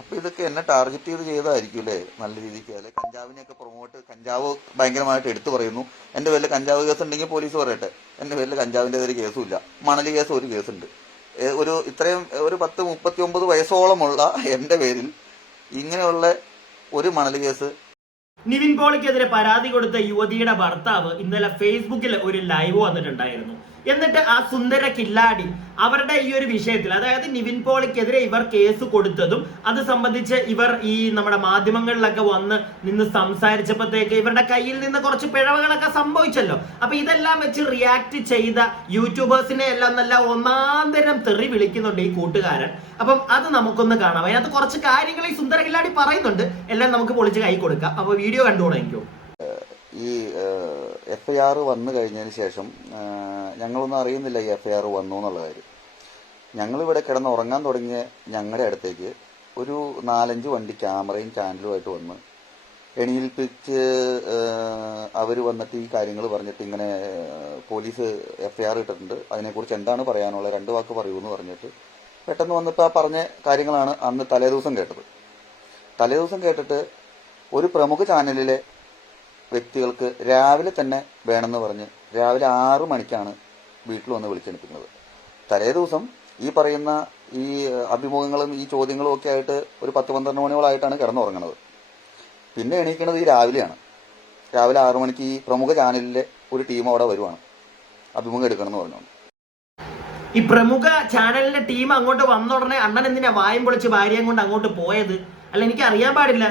അപ്പൊ ഇതൊക്കെ എന്നെ ടാർഗറ്റ് ചെയ്തായിരിക്കും അല്ലേ, നല്ല രീതിക്ക് അല്ലെ? കഞ്ചാവിനെയൊക്കെ കഞ്ചാവ് ഭയങ്കരമായിട്ട് എടുത്തു പറയുന്നു. എന്റെ പേരിൽ കഞ്ചാവ് കേസ് ഉണ്ടെങ്കിൽ പോലീസ് പറയട്ടെ, എന്റെ പേരിൽ കഞ്ചാവിന്റെ ഒരു കേസും ഇല്ല. മണൽ കേസ് ഒരു കേസുണ്ട്. ഇത്രയും ഒരു 39 വയസ്സോളമുള്ള എന്റെ പേരിൽ ഇങ്ങനെയുള്ള ഒരു മണൽ കേസ്. നിവിൻ പോളിക്കെതിരെ പരാതി കൊടുത്ത യുവതിയുടെ ഭർത്താവ് ഇന്നലെ ഫേസ്ബുക്കിൽ ഒരു ലൈവ് വന്നിട്ടുണ്ടായിരുന്നു. എന്നിട്ട് ആ സുന്ദര കില്ലാടി അവരുടെ ഈ ഒരു വിഷയത്തിൽ, അതായത് നിവിൻ പോളിക്കെതിരെ ഇവർ കേസ് കൊടുത്തതും അത് സംബന്ധിച്ച് ഇവർ ഈ നമ്മുടെ മാധ്യമങ്ങളിലൊക്കെ വന്ന് നിന്ന് സംസാരിച്ചപ്പോഴത്തേക്ക് ഇവരുടെ കയ്യിൽ നിന്ന് കുറച്ച് പിഴവുകളൊക്കെ സംഭവിച്ചല്ലോ. അപ്പൊ ഇതെല്ലാം വെച്ച് റിയാക്ട് ചെയ്ത യൂട്യൂബേഴ്സിനെ എല്ലാം നല്ല ഒന്നാന്തരം തെറി വിളിക്കുന്നുണ്ട് ഈ കൂട്ടുകാരൻ. അപ്പം അത് നമുക്കൊന്ന് കാണാം. അതിനകത്ത് കുറച്ച് കാര്യങ്ങൾ ഈ സുന്ദര കില്ലാടി പറയുന്നുണ്ട്, എല്ലാം നമുക്ക് പൊളിച്ച് കൈ കൊടുക്കാം. അപ്പൊ വീഡിയോ കണ്ടുകൊടുക്കോ. ഈ FIR വന്നു കഴിഞ്ഞതിന് ശേഷം ഞങ്ങളൊന്നും അറിയുന്നില്ല ഈ FIR വന്നു എന്നുള്ള കാര്യം. ഞങ്ങളിവിടെ കിടന്ന് ഉറങ്ങാൻ തുടങ്ങിയ ഞങ്ങളുടെ അടുത്തേക്ക് ഒരു 4-5 വണ്ടി ക്യാമറയും ചാനലുമായിട്ട് വന്ന് എണീൽപ്പിച്ച് അവർ വന്നിട്ട് ഈ കാര്യങ്ങൾ പറഞ്ഞിട്ട് ഇങ്ങനെ പോലീസ് FIR ഇട്ടിട്ടുണ്ട്, അതിനെക്കുറിച്ച് എന്താണ് പറയാനുള്ളത്, 2 വാക്ക് പറയൂ എന്ന് പറഞ്ഞിട്ട് പെട്ടെന്ന് വന്നിട്ട് ആ പറഞ്ഞ കാര്യങ്ങളാണ് അന്ന് തലേദിവസം കേട്ടത്. തലേദിവസം കേട്ടിട്ട് ഒരു പ്രമുഖ ചാനലിലെ വ്യക്തികൾക്ക് രാവിലെ തന്നെ വേണമെന്ന് പറഞ്ഞ് രാവിലെ 6 മണിക്കാണ് വീട്ടിൽ വന്ന് വിളിച്ചെടുക്കുന്നത്. തലേ ദിവസം ഈ പറയുന്ന ഈ അഭിമുഖങ്ങളും ഈ ചോദ്യങ്ങളും ഒക്കെ ആയിട്ട് ഒരു 10-12 മണിയോളായിട്ടാണ് കിടന്നുറങ്ങുന്നത്. പിന്നെ എണീക്കുന്നത് ഈ രാവിലെയാണ്. രാവിലെ 6 മണിക്ക് ഈ പ്രമുഖ ചാനലിലെ ഒരു ടീം അവിടെ വരുവാണ് അഭിമുഖം എടുക്കണം എന്ന് പറഞ്ഞുകൊണ്ട്. ഈ പ്രമുഖ ചാനലിന്റെ ടീം അങ്ങോട്ട് വന്ന ഉടനെ അണ്ണൻ എന്തിനാ വായും പൊളിച്ച് ഭാര്യയും കൊണ്ട് അങ്ങോട്ട് പോയത്? അല്ല, എനിക്ക് അറിയാൻ പാടില്ല.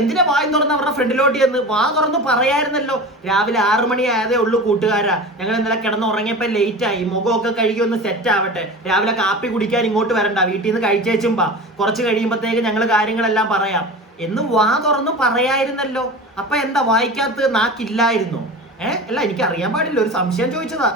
എന്തിനാ വായും തുറന്ന് അവരുടെ ഫ്രണ്ടിലോട്ട് ചെന്ന് വാ തുറന്ന് പറയായിരുന്നല്ലോ. രാവിലെ 6 മണി ആയതേ ഉള്ളൂ കൂട്ടുകാരാ, ഞങ്ങൾ ഇന്നലെ കിടന്ന് ഉറങ്ങിയപ്പോ ലേറ്റ് ആയി, മുഖമൊക്കെ കഴുകി ഒന്ന് സെറ്റ് ആവട്ടെ, രാവിലെ കാപ്പി കുടിക്കാൻ ഇങ്ങോട്ട് വരണ്ട, വീട്ടിൽ നിന്ന് കഴിച്ചേച്ചുമ്പാ, കുറച്ച് കഴിയുമ്പോഴത്തേക്ക് ഞങ്ങൾ കാര്യങ്ങളെല്ലാം പറയാം എന്ന് വാ തുറന്ന് പറയായിരുന്നല്ലോ. അപ്പൊ എന്താ വായിക്കാത്ത നാക്കില്ലായിരുന്നോ? അല്ല, എനിക്ക് അറിയാൻ പാടില്ല, ഒരു സംശയം ചോദിച്ചതാ.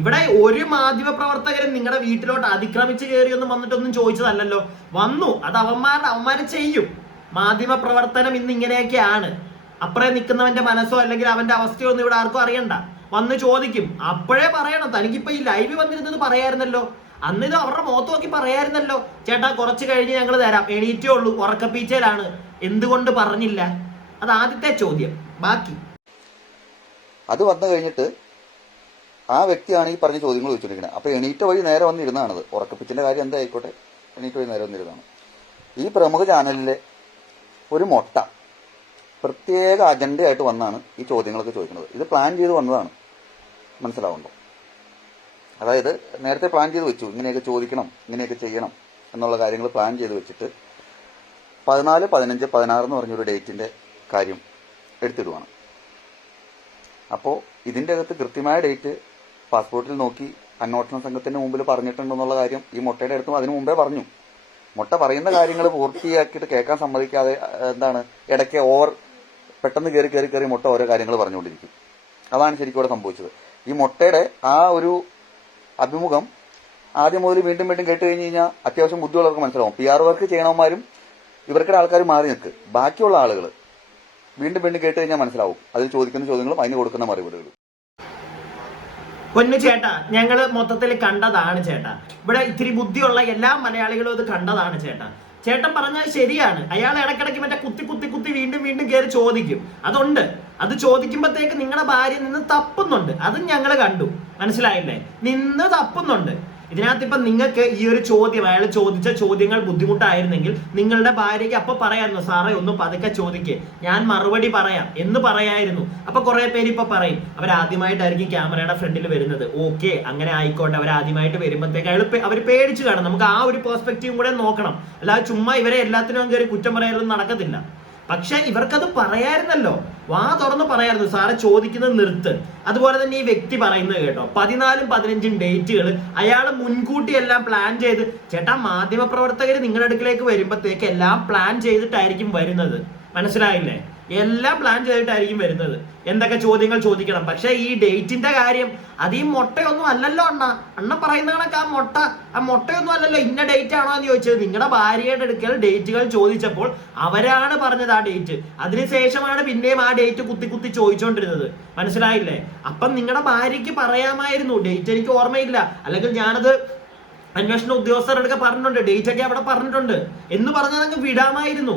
ഇവിടെ ഒരു മാധ്യമ പ്രവർത്തകരും നിങ്ങളുടെ വീട്ടിലോട്ട് അതിക്രമിച്ച് കയറിയൊന്നും വന്നിട്ടൊന്നും ചോദിച്ചതല്ലല്ലോ. വന്നു, അത് അവന്മാര് ചെയ്യും. മാധ്യമ പ്രവർത്തനം ഇന്ന് ഇങ്ങനെയൊക്കെയാണ്. അപ്പറേ നിൽക്കുന്നവന്റെ മനസ്സോ അല്ലെങ്കിൽ അവന്റെ അവസ്ഥയോ ഒന്നും ഇവിടെ ആർക്കും അറിയണ്ട. വന്ന് ചോദിക്കും, അപ്പോഴേ പറയണം. തനിക്കിപ്പോ ഈ ലൈവ് വന്നിരുന്നത് പറയായിരുന്നല്ലോ, അന്ന് ഇത് അവരുടെ മുഖത്ത് നോക്കി പറയായിരുന്നല്ലോ, ചേട്ടാ കുറച്ച് കഴിഞ്ഞ് ഞങ്ങൾ തരാം, എണീറ്റേ ഉള്ളൂ, ഉറക്കപ്പീച്ചയിലാണ്, എന്തുകൊണ്ട് പറഞ്ഞില്ല? അത് ആദ്യത്തെ ചോദ്യം. ബാക്കി അത് വന്നു കഴിഞ്ഞിട്ട് ആ വ്യക്തിയാണ് ഈ പറഞ്ഞ ചോദ്യങ്ങൾ ചോദിച്ചിരിക്കുന്നത്. അപ്പൊ എണീറ്റ വഴി നേരെ വന്നിരുന്നതാണത്. ഉറക്കപ്പിച്ചിന്റെ കാര്യം എന്തായിക്കോട്ടെ, എണീറ്റ വഴി നേരെ വന്നിരുന്നതാണ്. ഈ പ്രമുഖ ചാനലിലെ ഒരു മൊട്ട പ്രത്യേക അജണ്ടയായിട്ട് വന്നാണ് ഈ ചോദ്യങ്ങളൊക്കെ ചോദിക്കുന്നത്. ഇത് പ്ലാൻ ചെയ്ത് വന്നതാണ്, മനസ്സിലാവുന്നുണ്ടോ? അതായത് നേരത്തെ പ്ലാൻ ചെയ്ത് വെച്ചു, ഇങ്ങനെയൊക്കെ ചോദിക്കണം, ഇങ്ങനെയൊക്കെ ചെയ്യണം എന്നുള്ള കാര്യങ്ങൾ പ്ലാൻ ചെയ്ത് വെച്ചിട്ട് 14, 15, 16 എന്ന് പറഞ്ഞൊരു ഡേറ്റിന്റെ കാര്യം എടുത്തിടുവാണ്. അപ്പോൾ ഇതിന്റെ അകത്ത് കൃത്യമായ ഡേറ്റ് പാസ്പോർട്ടിൽ നോക്കി അന്വേഷണ സംഘത്തിന്റെ മുമ്പിൽ പറഞ്ഞിട്ടുണ്ടെന്നുള്ള കാര്യം ഈ മൊട്ടയുടെ അടുത്തും അതിനു മുമ്പേ പറഞ്ഞു. മൊട്ട പറയുന്ന കാര്യങ്ങൾ പൂർത്തിയാക്കിയിട്ട് കേൾക്കാൻ സമ്മതിക്കാതെ ഇടയ്ക്ക് പെട്ടെന്ന് കയറി മൊട്ട ഓരോ കാര്യങ്ങൾ പറഞ്ഞുകൊണ്ടിരിക്കും. അതാണ് ശരിക്കും ഇവിടെ സംഭവിച്ചത്. ഈ മൊട്ടയുടെ ആ ഒരു അഭിമുഖം ആദ്യം മുതൽ വീണ്ടും കേട്ട് കഴിഞ്ഞ് കഴിഞ്ഞാൽ അത്യാവശ്യം ബുദ്ധിയുള്ളവർക്ക് മനസ്സിലാവും. PR വർക്ക് ചെയ്യണവന്മാരും ഇവർക്കുടെ ആൾക്കാർ മാറി നിൽക്ക്, ബാക്കിയുള്ള ആളുകൾ വീണ്ടും കേട്ട് കഴിഞ്ഞാൽ മനസ്സിലാവും അതിൽ ചോദിക്കുന്ന ചോദ്യങ്ങളും അതിന് കൊടുക്കുന്ന മറുപടികളും. പൊന്നു ചേട്ടാ, ഞങ്ങള് മൊത്തത്തിൽ കണ്ടതാണ് ചേട്ടാ. ഇവിടെ ഇത്തിരി ബുദ്ധിയുള്ള എല്ലാ മലയാളികളും ഇത് കണ്ടതാണ് ചേട്ടാ. ചേട്ടൻ പറഞ്ഞാൽ ശരിയാണ്. അയാൾ ഇടയ്ക്കിടയ്ക്ക് മറ്റേ കുത്തി വീണ്ടും കയറി ചോദിക്കും. അതുണ്ട്, അത് ചോദിക്കുമ്പോഴത്തേക്ക് നിങ്ങളുടെ ഭാര്യ നിന്ന് തപ്പുന്നുണ്ട്. അതും ഞങ്ങൾ കണ്ടു, മനസ്സിലായില്ലേ? നിന്ന് തപ്പുന്നുണ്ട്. ഇതിനകത്ത് ഇപ്പൊ നിങ്ങൾക്ക് ഈ ഒരു ചോദ്യം, അയാൾ ചോദിച്ച ചോദ്യങ്ങൾ ബുദ്ധിമുട്ടായിരുന്നെങ്കിൽ നിങ്ങളുടെ ഭാര്യയ്ക്ക് അപ്പൊ പറയായിരുന്നു, സാറേ ഒന്ന് പതുക്കെ ചോദിക്കേ, ഞാൻ മറുപടി പറയാം എന്ന് പറയായിരുന്നു. അപ്പൊ കുറെ പേര് ഇപ്പൊ പറയും അവരാദ്യമായിട്ടായിരിക്കും ക്യാമറയുടെ ഫ്രണ്ടിൽ വരുന്നത്. ഓക്കെ, അങ്ങനെ ആയിക്കോട്ടെ, അവരാദ്യമായിട്ട് വരുമ്പോഴത്തേക്ക് അവർ പേടിച്ചു കാണും. നമുക്ക് ആ ഒരു പെർസ്പെക്റ്റീവും കൂടെ നോക്കണം. അല്ലാതെ ചുമ്മാ ഇവരെ എല്ലാത്തിനും കയറി കുറ്റം പറയാനൊന്നും നടക്കത്തില്ല. പക്ഷെ ഇവർക്കത് പറയായിരുന്നല്ലോ, വാ തുറന്ന് പറയായിരുന്നു, സാറെ ചോദിക്കുന്നത് നിർത്ത്. അതുപോലെ തന്നെ ഈ വ്യക്തി പറയുന്നത് കേട്ടോ, 14, 15 ഡേറ്റുകൾ അയാൾ മുൻകൂട്ടി എല്ലാം പ്ലാൻ ചെയ്ത്. ചേട്ടാ, മാധ്യമ പ്രവർത്തകർ നിങ്ങളുടെ അടുക്കിലേക്ക് വരുമ്പോഴത്തേക്ക് എല്ലാം പ്ലാൻ ചെയ്തിട്ടായിരിക്കും വരുന്നത്, മനസ്സിലായില്ലേ? എല്ലാം പ്ലാൻ ചെയ്തിട്ടായിരിക്കും വരുന്നത്. എന്തൊക്കെ ചോദ്യങ്ങൾ ചോദിക്കണം. പക്ഷെ ഈ ഡേറ്റിന്റെ കാര്യം അത് ഈ മൊട്ടയൊന്നും അല്ലല്ലോ അണ്ണ പറയുന്ന കണക്ക് ആ മൊട്ടയൊന്നും അല്ലല്ലോ. ഇന്ന ഡേറ്റ് ആണോ എന്ന് ചോദിച്ചത്. നിങ്ങളുടെ ഭാര്യയുടെ അടുക്കൽ ഡേറ്റുകൾ ചോദിച്ചപ്പോൾ അവരാണ് പറഞ്ഞത് ആ ഡേറ്റ്. അതിനുശേഷമാണ് പിന്നെയും ആ ഡേറ്റ് കുത്തി ചോദിച്ചോണ്ടിരുന്നത്, മനസ്സിലായില്ലേ? അപ്പം നിങ്ങളുടെ ഭാര്യയ്ക്ക് പറയാമായിരുന്നു, ഡേറ്റ് എനിക്ക് ഓർമ്മയില്ല, അല്ലെങ്കിൽ ഞാനത് അന്വേഷണ ഉദ്യോഗസ്ഥരുടെ പറഞ്ഞിട്ടുണ്ട്, ഡേറ്റ് ഒക്കെ അവിടെ പറഞ്ഞിട്ടുണ്ട് എന്ന് പറഞ്ഞാൽ അങ്ങ് വിടാമായിരുന്നു.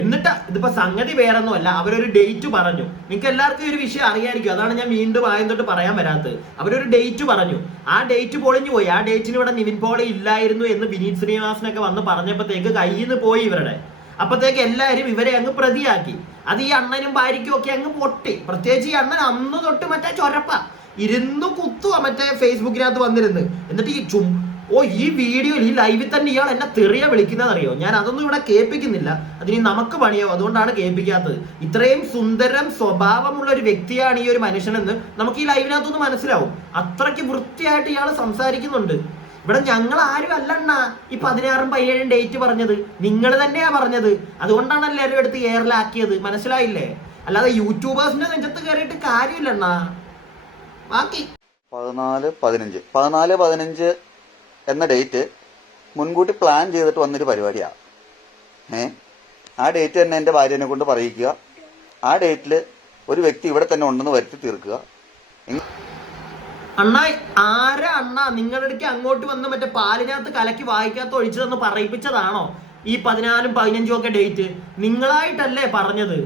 എന്നിട്ട് ഇതിപ്പോ സംഗതി വേറൊന്നുമല്ല, അവരൊരു ഡേറ്റ് പറഞ്ഞു. നിങ്ങൾക്ക് എല്ലാവർക്കും ഒരു വിഷയം അറിയായിരിക്കും, അതാണ് ഞാൻ വീണ്ടും ആദ്യം തൊട്ട് പറയാൻ വരാത്തത്. അവരൊരു ഡേറ്റ് പറഞ്ഞു, ആ ഡേറ്റ് പൊളിഞ്ഞു പോയി. ആ ഡേറ്റിന് ഇവിടെ നിവിൻ പോളി ഇല്ലായിരുന്നു എന്ന് വിനീത് ശ്രീനിവാസനൊക്കെ വന്ന് പറഞ്ഞപ്പോഴത്തേക്ക് കയ്യിൽ നിന്ന് പോയി ഇവരുടെ. അപ്പത്തേക്ക് എല്ലാവരും ഇവരെ അങ്ങ് പ്രതിയാക്കി. അത് ഈ അണ്ണനും ഭാര്യയ്ക്കും ഒക്കെ അങ്ങ് പൊട്ടി. പ്രത്യേകിച്ച് ഈ അണ്ണൻ അന്ന് തൊട്ട് മറ്റേ ചൊരപ്പ ഇരുന്നു കുത്തുക മറ്റേ ഫേസ്ബുക്കിനകത്ത് വന്നിരുന്ന്. എന്നിട്ട് ഈ വീഡിയോയിൽ ഈ ലൈവിൽ തന്നെ ഇയാൾ എന്നെ തെറിയ വിളിക്കുന്നതറിയോ? ഞാൻ അതൊന്നും ഇവിടെ കേൾപ്പിക്കുന്നില്ല, അതിന് നമുക്ക് പണിയാവും, അതുകൊണ്ടാണ് കേൾപ്പിക്കാത്തത്. ഇത്രയും സുന്ദരം സ്വഭാവമുള്ള ഒരു വ്യക്തിയാണ് ഈ ഒരു മനുഷ്യനെന്ന് നമുക്ക് ഈ ലൈവിനകത്തൊന്ന് മനസ്സിലാവും. അത്രയ്ക്ക് വൃത്തിയായിട്ട് ഇയാൾ സംസാരിക്കുന്നുണ്ട്. ഇവിടെ ഞങ്ങൾ ആരും അല്ലണ്ണ ഈ 16ഉം 17ഉം ഡേറ്റ് പറഞ്ഞത്, നിങ്ങൾ തന്നെയാ പറഞ്ഞത്. അതുകൊണ്ടാണ് എല്ലാവരും എടുത്ത് എയറിലാക്കിയത്, മനസ്സിലായില്ലേ? അല്ലാതെ യൂട്യൂബേഴ്സിന്റെ നെഞ്ചത്ത് കയറിയിട്ട് കാര്യമില്ലണ്ണ. ബാക്കി 14-15 എന്ന ഡേറ്റ് മുൻകൂട്ടി പ്ലാൻ ചെയ്തിട്ട് വന്നൊരു പരിപാടിയാണ്. ആ ഡേറ്റ് തന്നെ എൻ്റെ ഭാര്യനെ കൊണ്ട് പറയിക്കുക. ആ ഡേറ്റിൽ ഒരു വ്യക്തി ഇവിടെ തന്നെ ഉണ്ടെന്ന് വരുത്തി തീർക്കുക. അണ്ണ ആരാ അണ്ണ നിങ്ങളുടെ ഇടയ്ക്ക് അങ്ങോട്ട് വന്ന് മറ്റേ പാലിനകത്ത് കലക്കി വായിക്കാത്ത ഒഴിച്ചതെന്ന് പറയിപ്പിച്ചതാണോ ഈ 14ഉം 15ഉം ഒക്കെ ഡേറ്റ്? നിങ്ങളായിട്ടല്ലേ പറഞ്ഞത്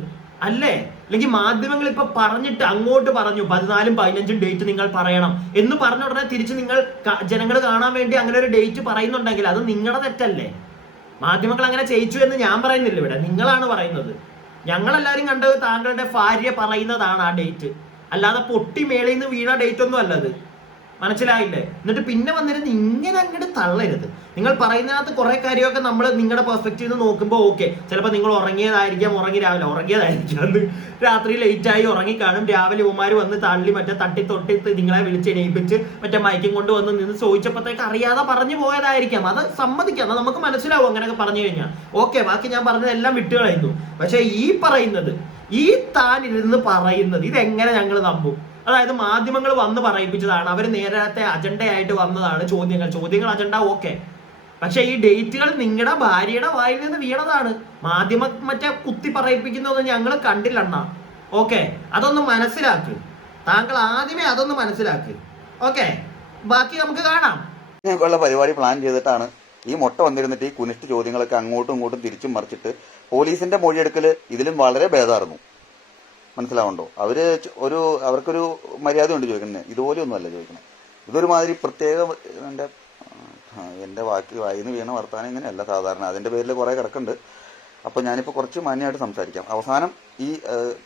അല്ലേ? അല്ലെങ്കിൽ മാധ്യമങ്ങൾ ഇപ്പൊ പറഞ്ഞിട്ട് അങ്ങോട്ട് പറഞ്ഞു 14ഉം 15ഉം ഡേറ്റ് നിങ്ങൾ പറയണം എന്ന് പറഞ്ഞ ഉടനെ തിരിച്ച് നിങ്ങൾ ജനങ്ങൾ കാണാൻ വേണ്ടി അങ്ങനെ ഒരു ഡേറ്റ് പറയുന്നുണ്ടെങ്കിൽ അത് നിങ്ങളുടെ തെറ്റല്ലേ? മാധ്യമങ്ങൾ അങ്ങനെ ചെയ്യിച്ചു എന്ന് ഞാൻ പറയുന്നില്ല, ഇവിടെ നിങ്ങളാണ് പറയുന്നത്. ഞങ്ങളെല്ലാരും കണ്ടത് താങ്കളുടെ ഭാര്യ പറയുന്നതാണ് ആ ഡേറ്റ്, അല്ലാതെ പൊട്ടി മേളിൽ നിന്ന് വീണ ഡേറ്റ് ഒന്നും അല്ലത്, മനസ്സിലായില്ലേ? എന്നിട്ട് പിന്നെ വന്നിരുന്ന് ഇങ്ങനെ അങ്ങോട്ട് തള്ളരുത്. നിങ്ങൾ പറയുന്നതിനകത്ത് കുറെ കാര്യമൊക്കെ നമ്മൾ നിങ്ങളുടെ പെർസ്പെക്റ്റീവ് നോക്കുമ്പോൾ ഓക്കെ, ചിലപ്പോൾ നിങ്ങൾ ഉറങ്ങിയതായിരിക്കാം, അന്ന് രാത്രി ലേറ്റായി ഉറങ്ങിക്കാണും, രാവിലെ ഉമാര് വന്ന് തള്ളി മറ്റേ തട്ടി തൊട്ടി നിങ്ങളെ വിളിച്ചെണീപ്പിച്ച് മറ്റേ മയക്കും കൊണ്ട് വന്ന് നിന്ന് ചോദിച്ചപ്പോഴത്തേക്ക് അറിയാതെ പറഞ്ഞു പോയതായിരിക്കാം. അത് സമ്മതിക്കാം, അത് നമുക്ക് മനസ്സിലാവും അങ്ങനെയൊക്കെ പറഞ്ഞു കഴിഞ്ഞാൽ. ഓക്കെ, ബാക്കി ഞാൻ പറഞ്ഞതെല്ലാം വിട്ടുകളയുന്നു. പക്ഷെ ഈ പറയുന്നത്, ഈ താൻ ഇരുന്ന് പറയുന്നത് ഇതെങ്ങനെ ഞങ്ങൾ നമ്പും? അതായത് മാധ്യമങ്ങൾ വന്ന് പറയിപ്പിച്ചതാണ്, അവർ നേരത്തെ അജണ്ടയായിട്ട് വന്നതാണ് ചോദ്യങ്ങൾ അജണ്ട ഓക്കെ. പക്ഷെ ഈ ഡേറ്റുകൾ നിങ്ങളുടെ ഭാര്യയുടെ വായിൽ നിന്ന് വീണതാണ്. മാധ്യമം മറ്റേ കുത്തി പറയിപ്പിക്കുന്നതൊന്നും ഞങ്ങൾ കണ്ടില്ലണ്ണ. ഓക്കെ, അതൊന്ന് മനസ്സിലാക്ക്. താങ്കൾ ആദ്യമേ അതൊന്ന് മനസ്സിലാക്ക്. ഓക്കെ, ബാക്കി നമുക്ക് കാണാം. ഞങ്ങൾക്കുള്ള പരിപാടി പ്ലാൻ ചെയ്തിട്ടാണ് ഈ മുട്ട വന്നിരുന്നിട്ട് ഈ കുനിഷ്ഠ ചോദ്യങ്ങളൊക്കെ അങ്ങോട്ടും ഇങ്ങോട്ടും തിരിച്ചും മറിച്ചിട്ട് പോലീസിന്റെ മൊഴിയെടുക്കല് ഇതിലും വളരെ ഭേദമായിരുന്നു. മനസ്സിലാവുണ്ടോ? അവർക്കൊരു മര്യാദ ഉണ്ട് ചോദിക്കുന്നത്, ഇതുപോലെ ഒന്നും അല്ല ചോദിക്കുന്നത്. ഇതൊരു മാതിരി പ്രത്യേക എന്റെ വായിന്ന് വീണ വർത്താനം ഇങ്ങനെയല്ല സാധാരണ. അതിന്റെ പേരിൽ കുറെ കിടക്കുന്നുണ്ട്. അപ്പൊ ഞാനിപ്പോ കുറച്ച് മാന്യമായിട്ട് സംസാരിക്കാം. അവസാനം ഈ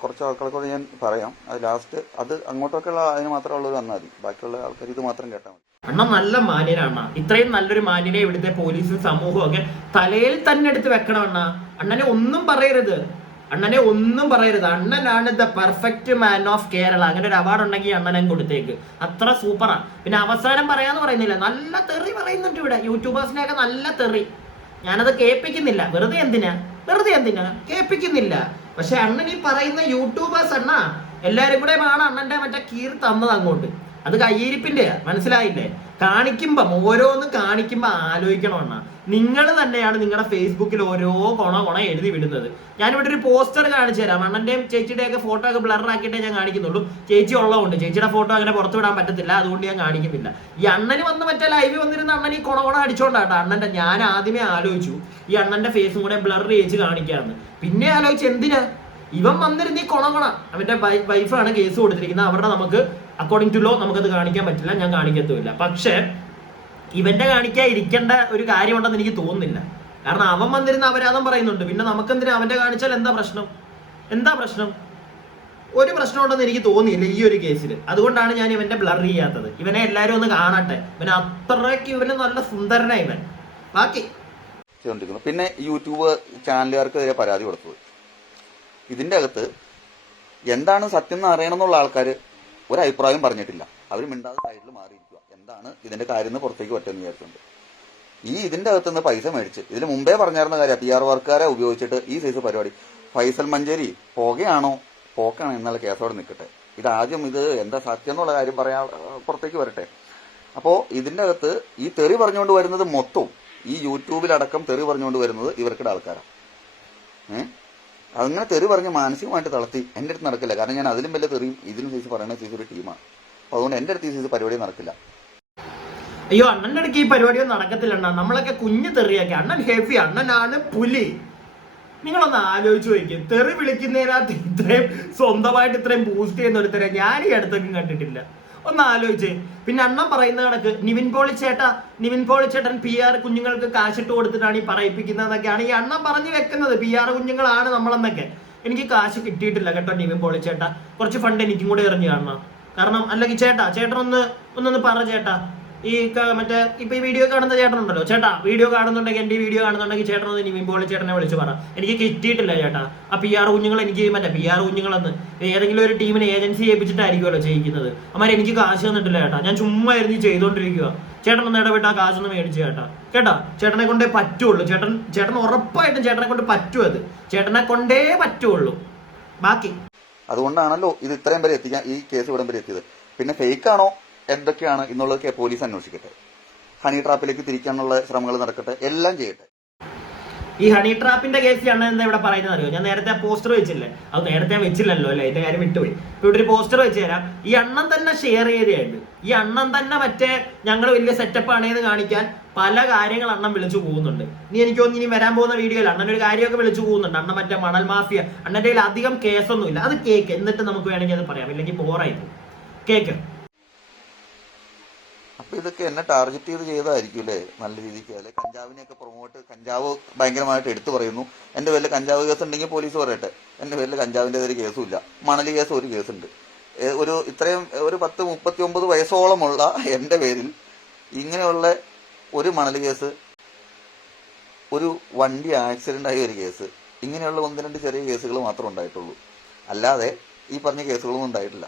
കുറച്ച് ആൾക്കാർക്കോട് ഞാൻ പറയാം, അത് ലാസ്റ്റ് അത് അങ്ങോട്ടൊക്കെ ഉള്ള അതിന് മാത്രമുള്ളവർ വന്നാൽ മതി, ബാക്കിയുള്ള ആൾക്കാർ ഇത് മാത്രം കേട്ടാൽ മതി. അണ്ണ നല്ല മാന്യനാണ്. ഇത്രയും നല്ലൊരു മാന്യനെ ഇവിടുത്തെ പോലീസും സമൂഹവും ഒക്കെ തലയിൽ തന്നെ എടുത്ത് വെക്കണം. അണ്ണനെ ഒന്നും പറയരുത്, അണ്ണനാണ് the perfect man of Kerala. അങ്ങനെ ഒരു അവാർഡ് ഉണ്ടെങ്കിൽ അണ്ണനും കൊടുത്തേക്ക്, അത്ര സൂപ്പറാ. പിന്നെ അവസാനം പറയാന്ന് പറയുന്നില്ല, നല്ല തെറി പറയുന്നുണ്ട് ഇവിടെ, യൂട്യൂബേഴ്സിനെയൊക്കെ നല്ല തെറി. ഞാനത് കേൾപ്പിക്കുന്നില്ല, വെറുതെ എന്തിനാ കേൾപ്പിക്കുന്നില്ല. പക്ഷെ അണ്ണൻ ഈ പറയുന്ന യൂട്യൂബേഴ്സ് എല്ലാരും കൂടെ ആണ് അണ്ണന്റെ മറ്റേ കീർ തന്നത് അങ്ങോട്ട്. അത് കയ്യിരിപ്പിന്റെയാ, മനസ്സിലായില്ലേ? ഓരോന്ന് കാണിക്കുമ്പോ ആലോചിക്കണം അണ്ണ. നിങ്ങൾ തന്നെയാണ് നിങ്ങളുടെ ഫേസ്ബുക്കിൽ ഓരോ കൊണ എഴുതി വിടുന്നത്. ഞാനിവിടെ ഒരു പോസ്റ്റർ കാണിച്ചു തരാം. അണ്ണന്റെയും ചേച്ചിയുടെ ഒക്കെ ഫോട്ടോ ഒക്കെ ബ്ലർ ആക്കിയിട്ടേ ഞാൻ കാണിക്കുന്നുള്ളൂ. ചേച്ചി ഉള്ളതുകൊണ്ട് ചേച്ചിയുടെ ഫോട്ടോ അങ്ങനെ പുറത്തു വിടാൻ പറ്റത്തില്ല, അതുകൊണ്ട് ഞാൻ കാണിക്കുന്നില്ല. ഈ അണ്ണന് വന്ന് മറ്റേ ലൈവ് വന്നിരുന്ന അണ്ണൻ ഈ കൊണ അടിച്ചോണ്ടാട്ടോ അണ്ണന്റെ. ഞാൻ ആദ്യമേ ആലോചിച്ചു ഈ അണ്ണന്റെ ഫേസും കൂടെ ബ്ലർ ചെയ്ത് കാണിക്കാന്ന്. പിന്നെ ആലോചിച്ച് എന്തിനാ ഇവൻ വന്നിരുന്ന ഈ കൊണ അവന്റെ വൈഫാണ് കേസ് കൊടുത്തിരിക്കുന്നത്. അവരുടെ നമുക്ക് അക്കോർഡിംഗ് ടു ലോ നമുക്കത് കാണിക്കാൻ പറ്റില്ല, ഞാൻ കാണിക്കത്തുമില്ല. പക്ഷെ ഇവന്റെ കാണിക്കാൻ ഇരിക്കേണ്ട ഒരു കാര്യമുണ്ടെന്ന് എനിക്ക് തോന്നുന്നില്ല. കാരണം അവൻ വന്നിരുന്ന അപരാധം പറയുന്നുണ്ട്, പിന്നെ നമുക്കെന്തിനാ അവന്റെ കാണിച്ചാൽ എന്താ പ്രശ്നം? ഒരു പ്രശ്നം ഉണ്ടെന്ന് എനിക്ക് തോന്നിയില്ല ഈ ഒരു കേസിൽ. അതുകൊണ്ടാണ് ഞാൻ ഇവന്റെ ബ്ലർ ചെയ്യാത്തത്. ഇവനെ എല്ലാരും ഒന്ന് കാണട്ടെ, ഇവന് നല്ല സുന്ദരനാ ഇവൻ. ബാക്കി പിന്നെ യൂട്യൂബ് ചാനലുകാർക്കെതിരെ പരാതി കൊടുത്തത്, ഇതിന്റെ അകത്ത് എന്താണ് സത്യം എന്ന് അറിയണമെന്നുള്ള ആൾക്കാർ ഒരഭിപ്രായം പറഞ്ഞിട്ടില്ല. അവർ മിണ്ടാതെ സൈഡിൽ മാറിയിരിക്കുക. എന്താണ് ഇതിന്റെ കാര്യം എന്ന് പുറത്തേക്ക് പറ്റുമെന്ന് വിചാരിച്ചിട്ടുണ്ട്. ഇതിന്റെ അകത്തുനിന്ന് പൈസ മേടിച്ച് ഇതിന് മുമ്പേ പറഞ്ഞായിരുന്ന കാര്യം, PR വർക്കാരെ ഉപയോഗിച്ചിട്ട് ഈ സൈസ് പരിപാടി. ഫൈസൽ മഞ്ചേരി പോക്കാണ് എന്നുള്ള കേസോടെ നിൽക്കട്ടെ. ഇതാദ്യം ഇത് എന്താ സത്യം എന്നുള്ള കാര്യം പറയാൻ പുറത്തേക്ക് വരട്ടെ. അപ്പോൾ ഇതിന്റെ അകത്ത് ഈ തെറി പറഞ്ഞുകൊണ്ട് വരുന്നത് മൊത്തവും ഈ യൂട്യൂബിലടക്കം തെറി പറഞ്ഞുകൊണ്ട് വരുന്നത് ഇവർക്കിടെ ആൾക്കാരാണ്. അങ്ങനെ തെറി പറഞ്ഞ് മാനസികമായിട്ട് തളർത്തി എൻ്റെ അടുത്ത് നടക്കില്ല. കാരണം ഞാൻ അതിലും വലിയ തെറിയും ഇതിനും സൈസ് പറയുന്ന സൈസ് ഒരു ടീമാണ്. അപ്പോൾ അതുകൊണ്ട് എൻ്റെ അടുത്ത് ഈ സൈസ് പരിപാടി നടക്കില്ല. അയ്യോ അണ്ണന്റെ ഇടയ്ക്ക് ഈ പരിപാടിയൊന്നും നടക്കത്തില്ല അണ്ണ, നമ്മളൊക്കെ കുഞ്ഞു തെറിയാക്കി. അണ്ണൻ ഹെവി, അണ്ണനാണ് പുലി. നിങ്ങളൊന്ന് ആലോചിച്ച് നോക്കിയേ, തെറി വിളിക്കുന്നതിനകത്ത് ഇത്രയും സ്വന്തമായിട്ട് ഇത്രയും ബൂസ്റ്റ് ചെയ്യുന്ന ഒരുത്തരെ ഞാൻ ഈ അടുത്തൊന്നും കണ്ടിട്ടില്ല. ഒന്ന് ആലോചിച്ചേ. പിന്നെ അണ്ണൻ പറയുന്ന കണക്ക് നിവിൻ പോളിച്ചേട്ടൻ PR കുഞ്ഞുങ്ങൾക്ക് കാശിട്ട് കൊടുത്തിട്ടാണ് ഈ പറയിപ്പിക്കുന്നതെന്നൊക്കെയാണ് ഈ അണ്ണൻ പറഞ്ഞു വെക്കുന്നത്. PR കുഞ്ഞുങ്ങളാണ് നമ്മളെന്നൊക്കെ. എനിക്ക് കാശ് കിട്ടിയിട്ടില്ല കേട്ടോ നിവിൻ പോളിച്ചേട്ടാ. കുറച്ച് ഫണ്ട് എനിക്കും കൂടെ എറിഞ്ഞു കാണണം. കാരണം അല്ലെങ്കിൽ ചേട്ടനൊന്ന് പറ ചേട്ടാ. ഈ മറ്റേ ഇപ്പൊ ഈ വീഡിയോ കാണുന്ന ചേട്ടനുണ്ടല്ലോ, ചേട്ടാ വീഡിയോ കാണുന്നുണ്ടെങ്കിൽ എന്റെ വീഡിയോ കാണുന്നുണ്ടെങ്കിൽ ചേട്ടനൊന്ന് നിവിൻ പോളിച്ചേട്ടനെ വിളിച്ച് പറ, എനിക്ക് കിട്ടിയിട്ടില്ല ചേട്ടാ. ആ PR കുഞ്ഞുങ്ങൾ എനിക്ക് മറ്റേ PR കുഞ്ഞുങ്ങളെന്ന് ഏതെങ്കിലും ഒരു ടീമിനെ ഏജൻസി ഏൽപ്പിച്ചിട്ടായിരിക്കുമല്ലോ ചെയ്യിക്കുന്നത്. അമ്മാരെ എനിക്ക് കാശ് തന്നിട്ടില്ല ചേട്ടാ, ഞാൻ ചുമ്മാ ഇരുന്ന് ചെയ്തോണ്ടിരിക്കുക. ചേട്ടൻ ഒന്ന് ഇടപെട്ട് ആ കാശൊന്ന് മേടിച്ചു കേട്ടാ. ചേട്ടനെ കൊണ്ടേ പറ്റുള്ളൂ. ചേട്ടൻ ഉറപ്പായിട്ടും ചേട്ടനെ കൊണ്ട് പറ്റും. അത് ചേട്ടനെ കൊണ്ടേ പറ്റുള്ളൂ. ബാക്കി അതുകൊണ്ടാണല്ലോ ഇത് ഇത്രയും വരെ എത്തിക്കാൻ, ഈ കേസ് ഇവിടം വരെ എത്തിയത്. പിന്നെ ഫേക്കാണോ എന്തൊക്കെയാണ് എന്നുള്ളതൊക്കെ പോലീസ് അന്വേഷിക്കട്ടെ. ഹണി ട്രാപ്പിലേക്ക് തിരിക്കാനുള്ള ശ്രമങ്ങൾ നടക്കട്ടെ, എല്ലാം ചെയ്യട്ടെ. ഈ ഹണി ട്രാപ്പിന്റെ കേസ് അണ്ണൻ എന്താ ഇവിടെ പറയുന്നത് അറിയോ? ഞാൻ നേരത്തെ പോസ്റ്റർ വെച്ചില്ലേ, അത് നേരത്തെ വെച്ചില്ലല്ലോ അല്ലേ, എന്റെ കാര്യം വിട്ടുപോയി. ഇപ്പൊ ഇവിടെ ഒരു പോസ്റ്റർ വെച്ച് തരാം. ഈ അണ്ണൻ തന്നെ ഷെയർ ചെയ്തതായിട്ട്, ഈ അണ്ണൻ തന്നെ മറ്റേ ഞങ്ങൾ വലിയ സെറ്റപ്പ് ആണെന്ന് കാണിക്കാൻ പല കാര്യങ്ങൾ അണ്ണൻ വിളിച്ചു പോകുന്നുണ്ട്. എനിക്ക് തോന്നുന്നു ഇനി വരാൻ പോകുന്ന വീഡിയോയിൽ അണ്ണൻ ഒരു കാര്യമൊക്കെ വിളിച്ചു പോകുന്നുണ്ട്. അണ്ണൻ മറ്റേ മണൽ മാഫിയ, അണ്ണന്റെ കയ്യിൽ അധികം കേസൊന്നുമില്ല, അത് കേക്ക്. എന്നിട്ട് നമുക്ക് വേണമെങ്കിൽ അത് പറയാം, ഇല്ലെങ്കിൽ ബോറായി പോകും. കേക്ക്. അപ്പൊ ഇതൊക്കെ എന്നെ ടാർഗറ്റ് ചെയ്ത് ചെയ്തതായിരിക്കും അല്ലേ, നല്ല രീതിക്ക്. അല്ലെ കഞ്ചാവിനെയൊക്കെ കഞ്ചാവ് ഭയങ്കരമായിട്ട് എടുത്തു പറയുന്നു. എന്റെ പേരിൽ കഞ്ചാവ് കേസ് ഉണ്ടെങ്കിൽ പോലീസ് പറയട്ടെ. എന്റെ പേരിൽ കഞ്ചാവിന്റെ ഒരു കേസും ഇല്ല. മണൽ കേസ് ഒരു കേസുണ്ട്. ഇത്രയും ഒരു 39 വയസ്സോളമുള്ള എന്റെ പേരിൽ ഇങ്ങനെയുള്ള ഒരു മണൽ കേസ്, ഒരു വണ്ടി ആക്സിഡന്റ് ആയ ഒരു കേസ്, ഇങ്ങനെയുള്ള 1-2 ചെറിയ കേസുകൾ മാത്രമേ ഉണ്ടായിട്ടുള്ളൂ. അല്ലാതെ ഈ പറഞ്ഞ കേസുകളൊന്നും ഉണ്ടായിട്ടില്ല.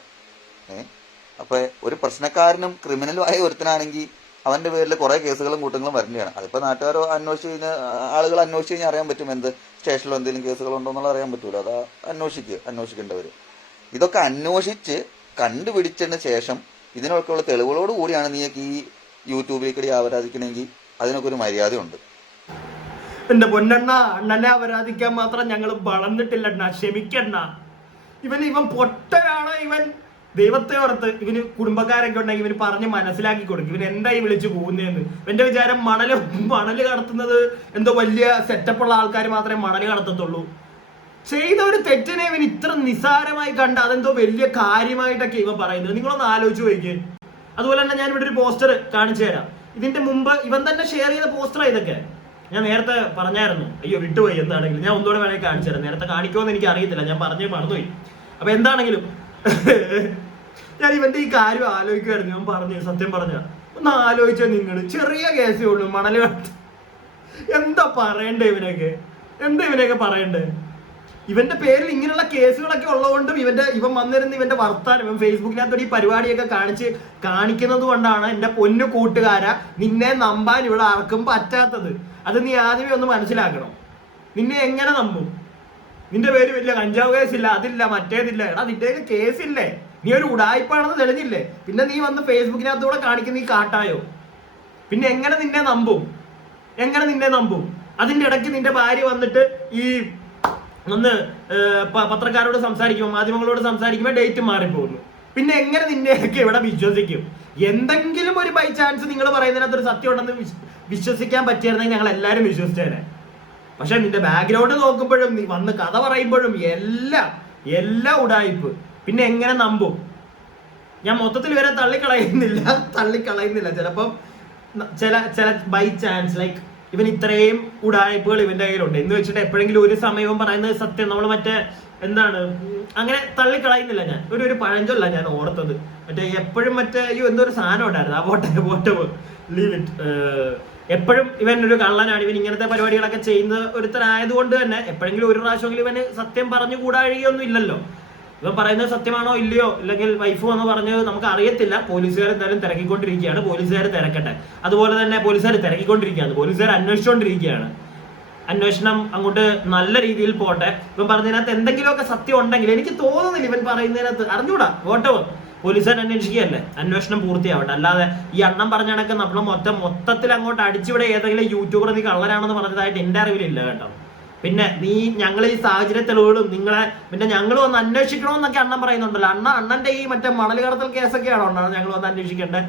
അപ്പൊ ഒരു പ്രശ്നക്കാരനും ക്രിമിനലും ആയ ഒരുത്തനാണെങ്കിൽ അവന്റെ പേരിൽ കുറെ കേസുകളും കൂട്ടങ്ങളും വരേണ്ടതാണ്. അതിപ്പോ നാട്ടുകാരോ ആളുകൾ അന്വേഷിച്ച് കഴിഞ്ഞാൽ അറിയാൻ പറ്റും എന്ത് സ്റ്റേഷനിലോ എന്തെങ്കിലും കേസുകളുണ്ടോ എന്നുള്ളത് അറിയാൻ പറ്റൂല. അത് അന്വേഷിക്കേണ്ടവര്. ഇതൊക്കെ അന്വേഷിച്ച് കണ്ടുപിടിച്ചതിന് ശേഷം ഇതിനൊക്കെയുള്ള തെളിവുകളോട് കൂടിയാണ് നീയൊക്കെ ഈ യൂട്യൂബിലേക്ക് ആരാധിക്കണമെങ്കിൽ അതിനൊക്കെ ഒരു മര്യാദയുണ്ട്. എന്റെ പൊന്നണ്ണ, അണ്ണനെ അപരാധിക്കാൻ മാത്രം ഞങ്ങൾ വളർന്നിട്ടില്ല അണ്ണ, ക്ഷമിക്കണ്ണ. ഇവൻ പൊട്ടനാണ്. ഇവൻ ദൈവത്തെ ഓർത്ത് ഇവന് കുടുംബക്കാരൊക്കെ ഉണ്ടെങ്കിൽ ഇവന് പറഞ്ഞ് മനസ്സിലാക്കി കൊടുക്കും. ഇവൻ എന്തായി വിളിച്ചു പോകുന്നതെന്ന്. എന്റെ വിചാരം മണല് കടത്തുന്നത് എന്തോ വലിയ സെറ്റപ്പുള്ള ആൾക്കാർ മാത്രമേ മണല് കടത്തത്തുള്ളൂ. ചെയ്ത ഒരു തെറ്റിനെ ഇവൻ ഇത്ര നിസ്സാരമായി കണ്ട് അതെന്തോ വലിയ കാര്യമായിട്ടൊക്കെ ഇവൻ പറയുന്നത്. നിങ്ങളൊന്ന് ആലോചിച്ച് നോക്കിയേ. അതുപോലെ തന്നെ ഞാൻ ഇവിടെ ഒരു പോസ്റ്റർ കാണിച്ചു തരാം. ഇതിന്റെ മുമ്പ് ഇവൻ തന്നെ ഷെയർ ചെയ്ത പോസ്റ്ററാണ് ഇതൊക്കെ. ഞാൻ നേരത്തെ പറഞ്ഞായിരുന്നു, അയ്യോ വിട്ടുപോയി. എന്താണെങ്കിലും ഞാൻ ഒന്നുകൂടെ വേണമെങ്കിൽ കാണിച്ചു തരാം. നേരത്തെ കാണിക്കുമെന്ന് എനിക്ക് അറിയത്തില്ല, ഞാൻ മറന്നുപോയി. അപ്പൊ എന്താണെങ്കിലും ഞാൻ ഇവന്റെ ഈ കാര്യം ആലോചിക്കുമായിരുന്നു. ഞാൻ പറഞ്ഞു, സത്യം പറഞ്ഞ ഒന്ന് ആലോചിച്ചാൽ നിങ്ങൾ ചെറിയ കേസേ ഉള്ളൂ മണല് കടത്ത്. എന്താ പറയണ്ടേ ഇവനെയൊക്കെ പറയണ്ടേ? ഇവന്റെ പേരിൽ ഇങ്ങനെയുള്ള കേസുകളൊക്കെ ഉള്ളതുകൊണ്ടും ഇവൻ വന്നിരുന്ന് ഇവന്റെ വർത്താനം ഇവൻ ഫേസ്ബുക്കിനകത്തോടെ ഈ പരിപാടിയൊക്കെ കാണിക്കുന്നത് കൊണ്ടാണ് എന്റെ പൊന്നു കൂട്ടുകാരാ നിന്നെ നമ്പാൻ ഇവിടെ ആർക്കും പറ്റാത്തത്. അത് നീ ആദ്യമേ ഒന്ന് മനസ്സിലാക്കണം. നിന്നെ എങ്ങനെ നമ്പും? നിന്റെ പേര് വലിയ കഞ്ചാവ് കേസില്ല, അതില്ല, മറ്റേതില്ല. എടാ നിന്റെയൊക്കെ കേസില്ലേ? നീ ഒരു ഉടായ്പാണെന്ന് തെളിഞ്ഞില്ലേ? പിന്നെ നീ വന്ന് ഫേസ്ബുക്കിനകത്തൂടെ കാണിക്കുന്ന ഈ കാട്ടായോ? പിന്നെ എങ്ങനെ നിന്നെ നമ്പും? അതിന്റെ ഇടയ്ക്ക് നിന്റെ ഭാര്യ വന്നിട്ട് ഈ പത്രക്കാരോട് സംസാരിക്കുമ്പോൾ, മാധ്യമങ്ങളോട് സംസാരിക്കുമ്പോൾ ഡേറ്റ് മാറിപ്പോകുന്നു. പിന്നെ എങ്ങനെ നിന്നെയൊക്കെ ഇവിടെ വിശ്വസിക്കും? എന്തെങ്കിലും ഒരു ബൈ ചാൻസ് നിങ്ങൾ പറയുന്നതിനകത്ത് ഒരു സത്യം ഉണ്ടെന്ന് വിശ്വസിക്കാൻ പറ്റിയിരുന്നെങ്കിൽ ഞങ്ങൾ എല്ലാവരും വിശ്വസിച്ചേനെ. പക്ഷെ നിന്റെ ബാക്ക്ഗ്രൗണ്ട് നോക്കുമ്പോഴും നീ വന്ന് കഥ പറയുമ്പോഴും എല്ലാം ഉടായിപ്പ്. പിന്നെ എങ്ങനെ നമ്പും? ഞാൻ മൊത്തത്തിൽ വരെ തള്ളിക്കളയുന്നില്ല. ചിലപ്പം ചില ബൈ ചാൻസ് ലൈക്ക് ഇവൻ ഇത്രയും ഉടായ്പകൾ ഇവന്റെ കയ്യിലുണ്ട് എന്ന് വെച്ചിട്ട് എപ്പോഴെങ്കിലും ഒരു സമയവും പറയുന്നത് സത്യം നമ്മൾ മറ്റേ എന്താണ് അങ്ങനെ തള്ളിക്കളയുന്നില്ല. ഞാൻ ഒരു പഴഞ്ചൊല്ല ഞാൻ ഓർത്തത്. മറ്റേ എപ്പോഴും മറ്റേ എന്തോ ഒരു സാധനം ഉണ്ടായിരുന്നു, ആ പോട്ടെ ലീവ് ഇറ്റ്. എപ്പോഴും ഇവൻ ഒരു കള്ളനാണ്. ഇവൻ ഇങ്ങനത്തെ പരിപാടികളൊക്കെ ചെയ്യുന്ന ഒരുത്തരായതുകൊണ്ട് തന്നെ എപ്പോഴെങ്കിലും ഒരു പ്രാവശ്യമെങ്കിലും ഇവന് സത്യം പറഞ്ഞു കൂടാഴികയൊന്നും ഇല്ലല്ലോ. ഇവൻ പറയുന്നത് സത്യമാണോ ഇല്ലയോ, അല്ലെങ്കിൽ വൈഫ് എന്ന് പറഞ്ഞത് നമുക്ക് അറിയത്തില്ല. പോലീസുകാർ എന്തായാലും തിരക്കിക്കൊണ്ടിരിക്കുകയാണ്. പോലീസുകാർ തിരക്കട്ടെ. അതുപോലെ തന്നെ പോലീസുകാർ തിരക്കിക്കൊണ്ടിരിക്കുകയാണ്, പോലീസുകാർ അന്വേഷിച്ചുകൊണ്ടിരിക്കുകയാണ്. അന്വേഷണം അങ്ങോട്ട് നല്ല രീതിയിൽ പോട്ടെ. ഇവൻ പറഞ്ഞതിനകത്ത് എന്തെങ്കിലുമൊക്കെ സത്യം ഉണ്ടെങ്കിൽ എനിക്ക് തോന്നുന്നില്ല ഇവൻ പറയുന്നതിനകത്ത്. അറിഞ്ഞൂടാ, വോട്ടോ പോലീസുകാർ അന്വേഷിക്കുകയല്ലേ, അന്വേഷണം പൂർത്തിയാവട്ടെ. അല്ലാതെ ഈ അണ്ണം പറഞ്ഞ കണക്ക് നമ്മൾ മൊത്തത്തിൽ അങ്ങോട്ട് അടിച്ചിവിടെ ഏതെങ്കിലും യൂട്യൂബർ നീ കള്ളനാണെന്ന് പറഞ്ഞതായിട്ട് എന്റെ അറിവിലില്ല കേട്ടോ. പിന്നെ ഞങ്ങൾ ഈ സാഹചര്യത്തിലോടും പിന്നെ ഞങ്ങൾ വന്ന് അന്വേഷിക്കണമെന്നൊക്കെ അണ്ണൻ പറയുന്നുണ്ടല്ലോ. അണ്ണന്റെ ഈ മറ്റേ മണൽ കടത്തൽ കേസൊക്കെയാണോ ഞങ്ങൾ വന്ന് അന്വേഷിക്കേണ്ടത്?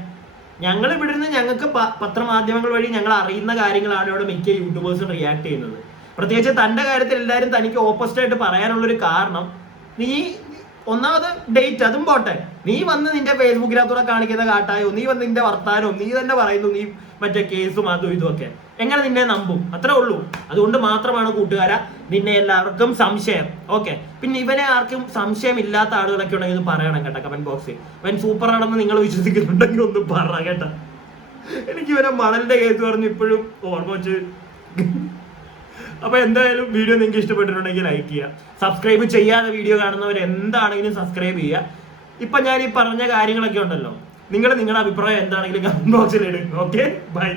ഞങ്ങൾ ഇവിടെ നിന്ന് ഞങ്ങൾക്ക് പത്രമാധ്യമങ്ങൾ വഴി ഞങ്ങൾ അറിയുന്ന കാര്യങ്ങളാണ് ഇവിടെ മിക്ക യൂട്യൂബേഴ്സും റിയാക്ട് ചെയ്യുന്നത്. പ്രത്യേകിച്ച് തന്റെ കാര്യത്തിൽ എല്ലാവരും തനിക്ക് ഓപ്പോസിറ്റ് ആയിട്ട് പറയാനുള്ളൊരു കാരണം, നീ ഒന്നാമത് ഡേറ്റ് അതും പോട്ടെ, നീ വന്ന് നിന്റെ ഫേസ്ബുക്കിനകത്തൂടെ കാണിക്കുന്ന കാട്ടായോ, നീ വന്ന് നിന്റെ വർത്താനവും നീ തന്നെ പറയുന്നു, നീ മറ്റേ കേസും അതും ഇതും ഒക്കെ, എങ്ങനെ നിന്നെ നമ്പും? അത്രേ ഉള്ളൂ. അതുകൊണ്ട് മാത്രമാണ് കൂട്ടുകാരാ നിന്നെ എല്ലാവർക്കും സംശയം. ഓക്കെ, പിന്നെ ഇവനെ ആർക്കും സംശയം ഇല്ലാത്ത ആളുകളൊക്കെ ഉണ്ടെങ്കിൽ ഇത് പറയണം കേട്ടോ കമന്റ് ബോക്സിൽ. ഇവൻ സൂപ്പർ ആണെന്ന് നിങ്ങൾ വിശ്വസിക്കുന്നുണ്ടെങ്കിൽ ഒന്ന് പറ കേട്ടോ. എനിക്ക് ഇവനെ മണലിന്റെ കേസ് പറഞ്ഞ് ഇപ്പോഴും ഓർമ്മ വെച്ച്. അപ്പൊ എന്തായാലും വീഡിയോ നിങ്ങൾക്ക് ഇഷ്ടപ്പെട്ടിട്ടുണ്ടെങ്കിൽ ലൈക്ക് ചെയ്യുക, സബ്സ്ക്രൈബ് ചെയ്യാതെ വീഡിയോ കാണുന്നവർ എന്താണെങ്കിലും സബ്സ്ക്രൈബ് ചെയ്യുക. ഇപ്പൊ ഞാൻ ഈ പറഞ്ഞ കാര്യങ്ങളൊക്കെ ഉണ്ടല്ലോ, നിങ്ങൾ നിങ്ങളുടെ അഭിപ്രായം എന്താണെങ്കിലും കമന്റ് ബോക്സിൽ ഇടുക. Okay, by.